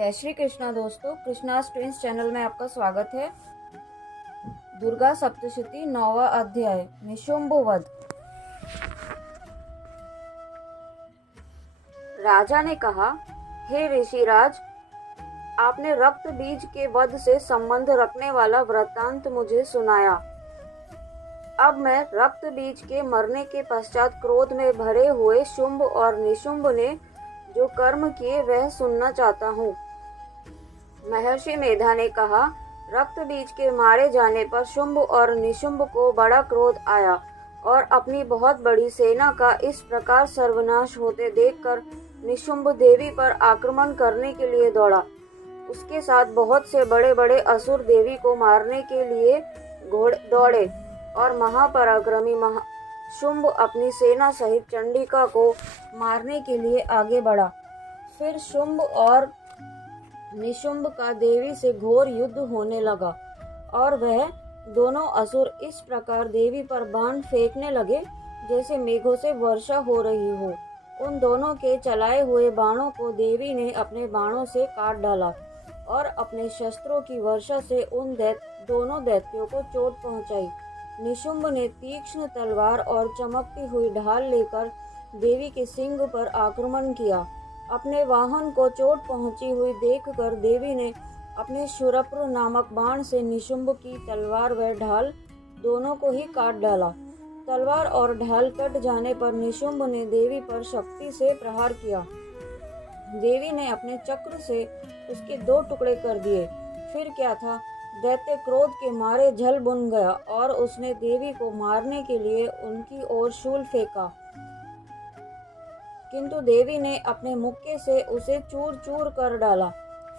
जय श्री कृष्णा दोस्तों, Krishna's twins channel में आपका स्वागत है। दुर्गा सप्तशती 9वां अध्याय निशुंभ वध। राजा ने कहा, हे ऋषिराज, आपने रक्त बीज के वध से संबंध रखने वाला वृत्तांत मुझे सुनाया। अब मैं रक्त बीज के मरने के पश्चात क्रोध में भरे हुए शुंभ और निशुंभ ने जो कर्म किए वह सुनना चाहता हूँ। महर्षि मेधा ने कहा, रक्त बीज के मारे जाने पर शुंभ और निशुंभ को बड़ा क्रोध आया और अपनी बहुत बड़ी सेना का इस प्रकार सर्वनाश होते देखकर निशुंभ देवी पर आक्रमण करने के लिए दौड़ा। उसके साथ बहुत से बड़े बड़े असुर देवी को मारने के लिए दौड़े और महापराक्रमी शुंभ अपनी सेना सहित चंडिका को मारने के लिए आगे बढ़ा। फिर शुंभ और निशुंभ का देवी से घोर युद्ध होने लगा और वह दोनों असुर इस प्रकार देवी पर बाण फेंकने लगे जैसे मेघों से वर्षा हो रही हो। उन दोनों के चलाए हुए बाणों को देवी ने अपने बाणों से काट डाला और अपने शस्त्रों की वर्षा से उन दोनों दैत्यों को चोट पहुंचाई। निशुंभ ने तीक्ष्ण तलवार और चमकती हुई ढाल लेकर देवी के सिंग पर आक्रमण किया। अपने वाहन को चोट पहुंची हुई देखकर देवी ने अपने शूरप्र नामक बाण से निशुंभ की तलवार व ढाल दोनों को ही काट डाला। तलवार और ढाल कट जाने पर निशुंभ ने देवी पर शक्ति से प्रहार किया। देवी ने अपने चक्र से उसके 2 टुकड़े कर दिए। फिर क्या था, दैत्य क्रोध के मारे जल बुन गया और उसने देवी को मारने के लिए उनकी ओर शूल फेंका, किंतु देवी ने अपने मुक्के से उसे चूर चूर कर डाला।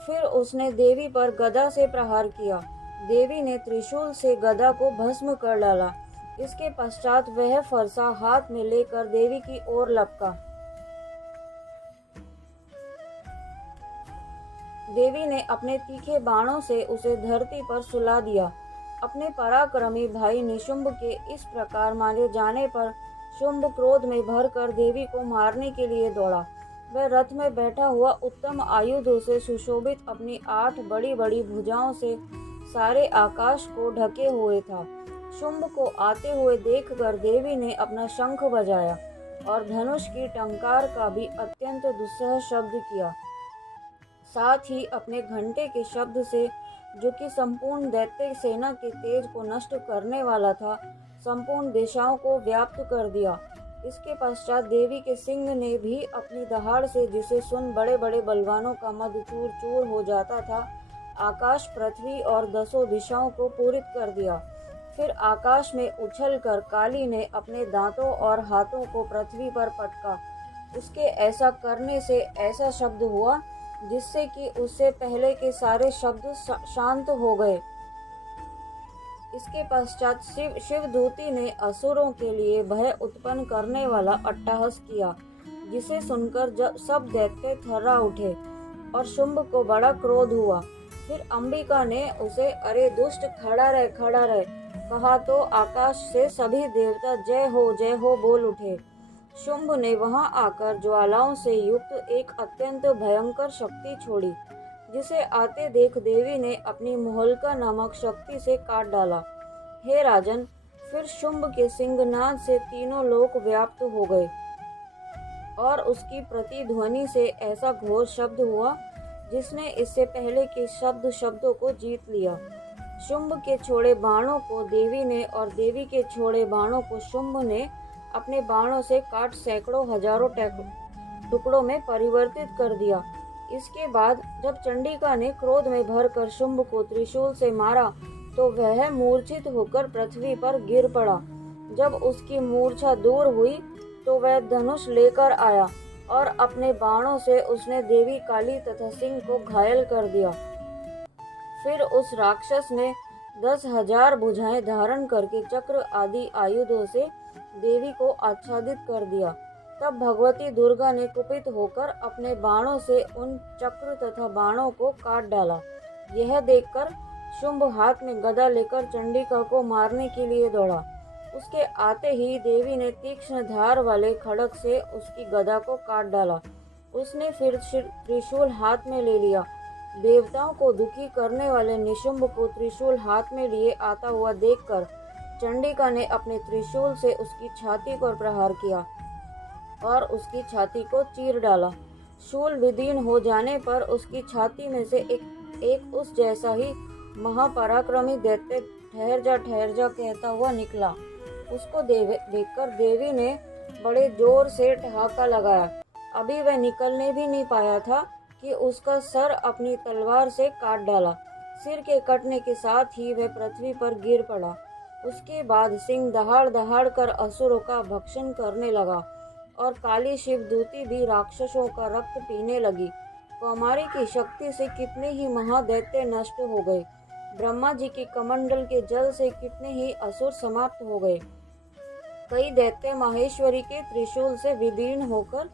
फिर उसने देवी पर गदा से प्रहार किया। देवी ने त्रिशूल से गदा को भस्म कर डाला। इसके पश्चात वह फरसा हाथ में लेकर देवी की ओर लपका। देवी ने अपने तीखे बाणों से उसे धरती पर सुला दिया। अपने पराक्रमी भाई निशुंभ के इस प्रकार मारे जाने पर शुंभ क्रोध में भरकर देवी को मारने के लिए दौड़ा। वह रथ में बैठा हुआ उत्तम आयुधों से सुशोभित अपनी 8 बड़ी बड़ी भुजाओं से सारे आकाश को ढके हुए था। शुंभ को आते हुए देखकर देवी ने अपना शंख बजाया और धनुष की टंकार का भी अत्यंत दुस्सह शब्द किया। साथ ही अपने घंटे के शब्द से, जो कि संपूर्ण दैत्य सेना के तेज को नष्ट करने वाला था, संपूर्ण दिशाओं को व्याप्त कर दिया। इसके पश्चात देवी के सिंह ने भी अपनी दहाड़ से, जिसे सुन बड़े बड़े बलवानों का मद चूर चूर हो जाता था, आकाश, पृथ्वी और 10 दिशाओं को पूरित कर दिया। फिर आकाश में उछलकर काली ने अपने दांतों और हाथों को पृथ्वी पर पटका। उसके ऐसा करने से ऐसा शब्द हुआ जिससे कि उससे पहले के सारे शब्द शांत हो गए। इसके पश्चात शिवदूती ने असुरों के लिए भय उत्पन्न करने वाला अट्टहास किया, जिसे सुनकर सब दैत्य थर्रा उठे और शुंभ को बड़ा क्रोध हुआ। फिर अंबिका ने उसे, अरे दुष्ट, खड़ा रह कहा तो आकाश से सभी देवता जय हो बोल उठे। शुंभ ने वहां आकर ज्वालाओं से युक्त एक अत्यंत भयंकर शक्ति छोड़ी, जिसे आते देख देवी ने अपनी मोहल्का नामक शक्ति से काट डाला। हे राजन, फिर शुंभ के सिंहनाद से तीनों लोक व्याप्त हो गए और उसकी प्रतिध्वनि से ऐसा घोर शब्द हुआ जिसने इससे पहले के शब्दों को जीत लिया। शुंभ के छोड़े बाणों को देवी ने और देवी के छोड़े बाणों को शुंभ ने अपने बाणों से काट सैकड़ों हजारों टुकड़ों में परिवर्तित कर दिया। इसके बाद जब चंडिका ने क्रोध में भरकर शुंभ को त्रिशूल से मारा तो वह मूर्छित होकर पृथ्वी पर गिर पड़ा। जब उसकी मूर्छा दूर हुई तो वह धनुष लेकर आया और अपने बाणों से उसने देवी काली तथा सिंह को घायल कर दिया। फिर उस राक्षस ने 10,000 भुजाएं धारण करके चक्र आदि आयुधों से देवी को आच्छादित कर दिया। तब भगवती दुर्गा ने कुपित होकर अपने बाणों से उन चक्र तथा बाणों को काट डाला। यह देखकर शुंभ हाथ में गदा लेकर चंडिका को मारने के लिए दौड़ा। उसके आते ही देवी ने तीक्ष्ण धार वाले खड्ग से उसकी गदा को काट डाला। उसने फिर त्रिशूल हाथ में ले लिया देवताओं को दुखी करने वाले निशुंभ को त्रिशूल हाथ में लिए आता हुआ देखकर चंडिका ने अपने त्रिशूल से उसकी छाती पर प्रहार किया और उसकी छाती को चीर डाला। शूल विदीर्ण हो जाने पर उसकी छाती में से एक उस जैसा ही महापराक्रमी दैत्य ठहर जा कहता हुआ निकला। उसको देखकर देवी ने बड़े जोर से ठहाका लगाया। अभी वह निकलने भी नहीं पाया था कि उसका सर अपनी तलवार से काट डाला। सिर के कटने के साथ ही वह पृथ्वी पर गिर पड़ा। उसके बाद सिंह दहाड़ दहाड़ कर असुरों का भक्षण करने लगा और काली शिवदूती भी राक्षसों का रक्त पीने लगी। कौमारी की शक्ति से कितने ही महादैत्य नष्ट हो गए। ब्रह्मा जी के कमंडल के जल से कितने ही असुर समाप्त हो गए। कई दैत्य माहेश्वरी के त्रिशूल से विदीर्ण होकर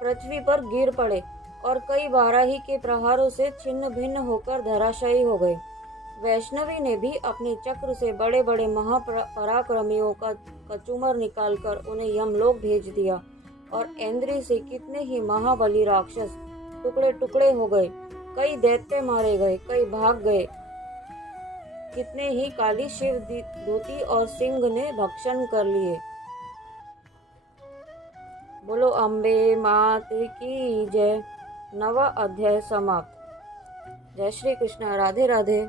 पृथ्वी पर गिर पड़े और कई बाराही के प्रहारों से छिन्न भिन्न होकर धराशायी हो गए। वैष्णवी ने भी अपने चक्र से बड़े बड़े महापराक्रमियों का कचूमर निकालकर उन्हें यमलोक भेज दिया और इंद्री से कितने ही महाबली राक्षस टुकड़े टुकड़े हो गए। कई दैत्य मारे गए, कई भाग गए। कितने ही काली शिव दूती और सिंह ने भक्षण कर लिए। बोलो अम्बे मात की जय। 9वां अध्याय समाप्त। जय श्री कृष्ण। राधे राधे।